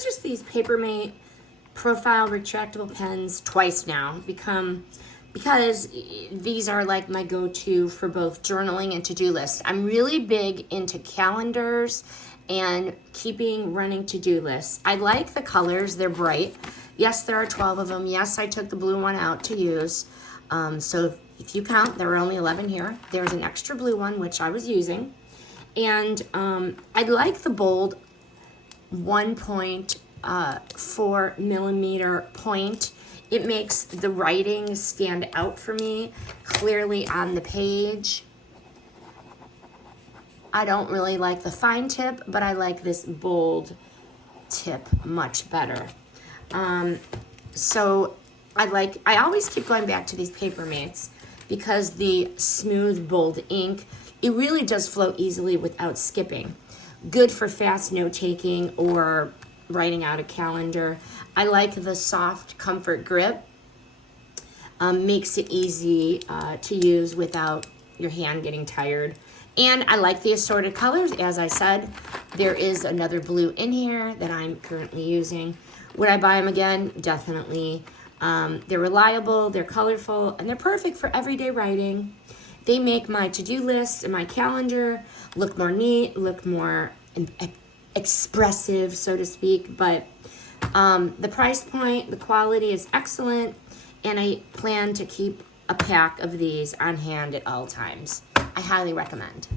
purchased these Papermate profile retractable pens twice now because these are like my go-to for both journaling and to-do lists. I'm really big into calendars and keeping running to-do lists. I like the colors, they're bright. Yes, there are 12 of them. Yes, I took the blue one out to use. So if you count, there were only 11 here. There's an extra blue one, which I was using. And I like the bold 1.4 millimeter point. It makes the writing stand out for me clearly on the page. I don't really like the fine tip, but I like this bold tip much better. So I always keep going back to these Papermates because the smooth, bold ink, it really does flow easily without skipping. Good for fast note-taking or writing out a calendar. I like the soft comfort grip. Makes it easy to use without your hand getting tired. And I like the assorted colors. As I said, there is another blue in here that I'm currently using. Would I buy them again? Definitely. They're reliable, they're colorful, and they're perfect for everyday writing. They make my to-do list and my calendar look more neat, look more expressive, so to speak. But the price point, the quality is excellent, and I plan to keep a pack of these on hand at all times. I highly recommend.